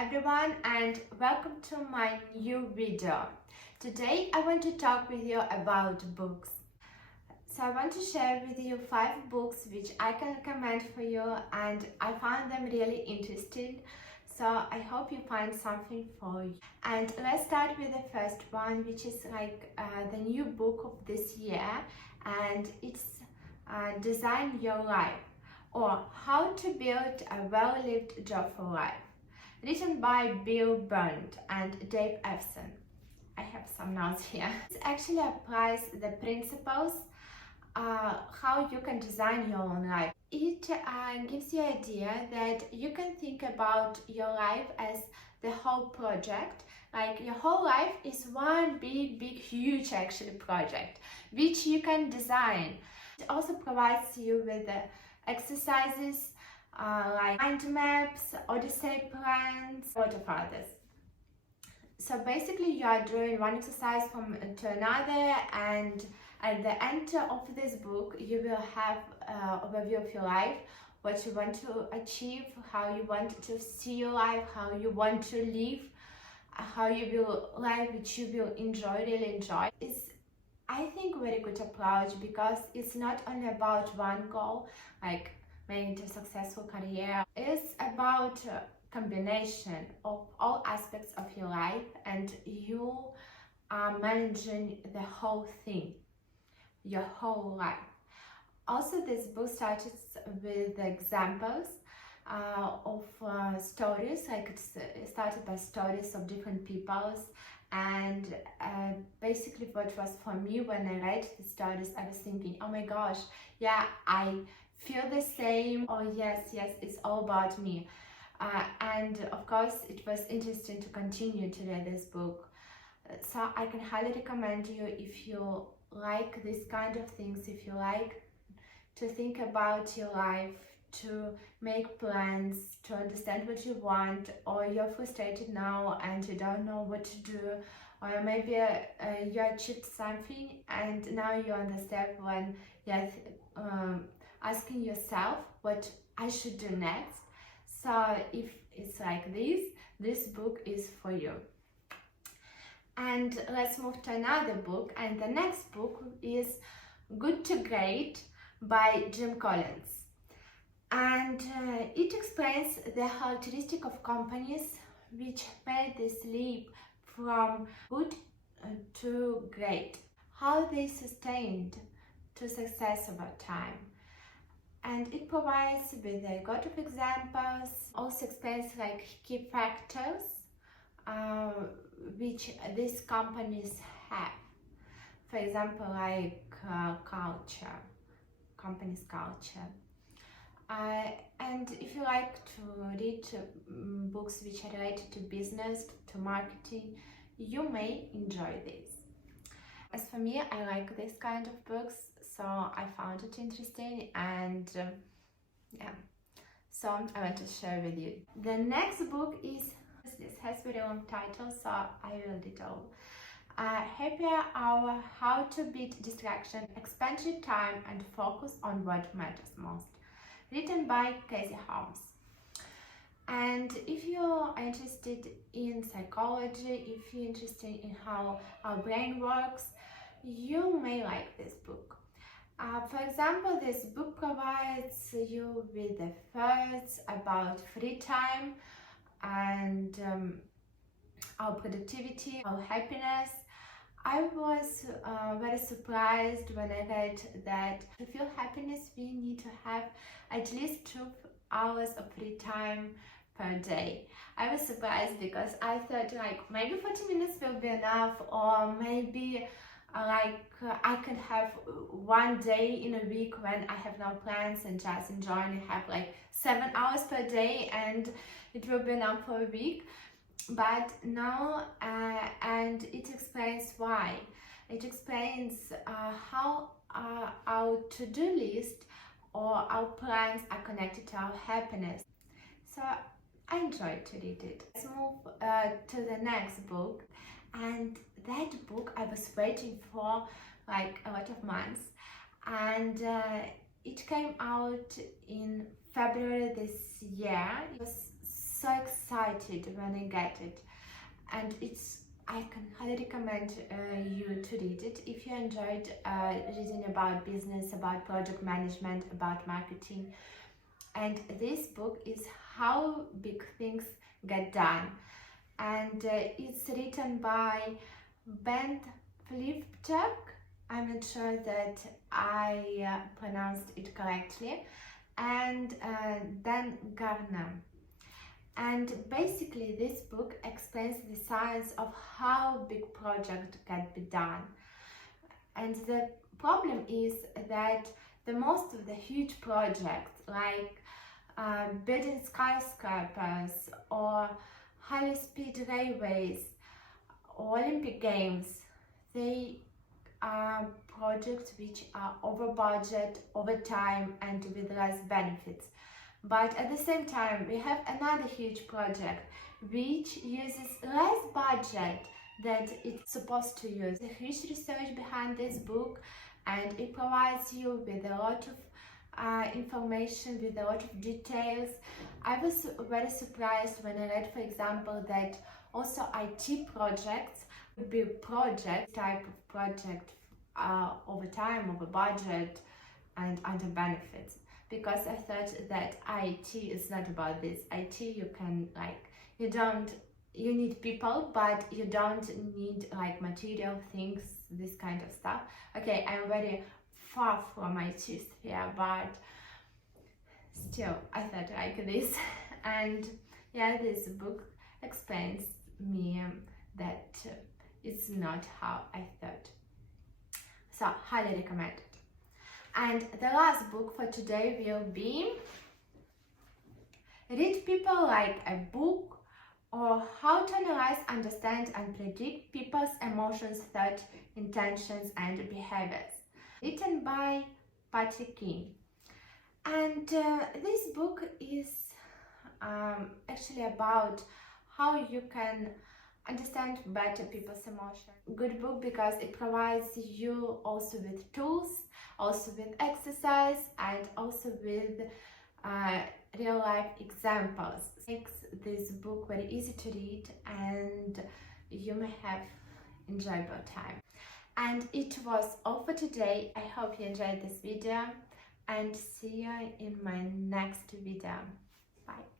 everyone and welcome to my new video. Today I want to talk with you about books. So I want to share with you 5 books which I can recommend for you and I found them really interesting. So I hope you find something for you. And let's start with the first one, which is the new book of this year, and it's Design Your Life, or How to Build a Well-Lived Joyful Life, written by Bill Burnett and Dave Epson. I have some notes here. It actually applies the principles how you can design your own life. It gives you the idea that you can think about your life as the whole project. Like your whole life is one big, huge actually project, which you can design. It also provides you with exercises like mind maps, Odyssey plans, a lot of others. So basically you are doing one exercise to another, and at the end of this book you will have an overview of your life, what you want to achieve, how you want to see your life, how you want to live, how you will live which you will really enjoy. It's, I think, very good approach because it's not only about one goal, like making a successful career. It's about a combination of all aspects of your life, and you are managing the whole thing, your whole life. Also, this book starts with examples of stories, like it's started by stories of different peoples, and basically what was for me when I read the stories, I was thinking, oh my gosh, yeah, I feel the same, or yes, it's all about me. And of course it was interesting to continue to read this book. So I can highly recommend you, if you like this kind of things, if you like to think about your life, to make plans, to understand what you want, or you're frustrated now and you don't know what to do, or maybe you achieved something and now you're on the step when you're asking yourself what I should do next. So if it's like this book is for you. And let's move to another book, and the next book is Good to Great by Jim Collins. And it explains the characteristic of companies which made this leap from good to great, how they sustained to success over time. And it provides with a lot of examples, also explains like key factors which these companies have. For example, like culture, company's culture. And if you like to read books which are related to business, to marketing, you may enjoy this. As for me, I like this kind of books, so I found it interesting, and so I want to share with you. The next book is, this has a very long title, so I will read it all. Happier Hour, How to Beat Distraction, Expand Your Time and Focus on What Matters Most, written by Casey Holmes. And if you're interested in psychology, if you're interested in how our brain works, you may like this book. For example, this book provides you with the facts about free time and our productivity, our happiness. I was very surprised when I read that to feel happiness we need to have at least 2 hours of free time per day. I was surprised because I thought like maybe 40 minutes will be enough, or maybe I can have one day in a week when I have no plans and just enjoy and have like 7 hours per day and it will be enough for a week. But no, and it explains why. It explains how our to-do list or our plans are connected to our happiness. So I enjoyed to read it. Let's move to the next book, and that book I was waiting for like a lot of months, and it came out in February this year. It was so exciting excited when I get it, and I can highly recommend you to read it if you enjoyed reading about business, about project management, about marketing. And this book is How Big Things Get Done, and it's written by Ben Flipchuk. I'm not sure that I pronounced it correctly, and Dan Gardner. And basically this book explains the science of how big projects can be done. And the problem is that the most of the huge projects, like building skyscrapers or highly speed railways or Olympic Games, they are projects which are over budget, over time, and with less benefits. But at the same time, we have another huge project which uses less budget than it's supposed to use. There's huge research behind this book, and it provides you with a lot of information, with a lot of details. I was very surprised when I read, for example, that also IT projects would be type of project over time, over budget, and under benefits. Because I thought that IT is not about this. IT, you need people, but you don't need like material things, this kind of stuff. Okay, I'm very far from IT sphere, but still, I thought like this. And yeah, this book explains me that it's not how I thought. So, highly recommend it. And the last book for today will be Read People Like a Book, or How to Analyze, Understand and Predict People's Emotions, Thoughts, Intentions and Behaviors, written by Patrick King. And this book is actually about how you can understand better people's emotions. Good book because it provides you also with tools, also with exercise, and also with real life examples. It makes this book very easy to read, and you may have enjoyable time. And it was all for today. I hope you enjoyed this video, and see you in my next video. Bye.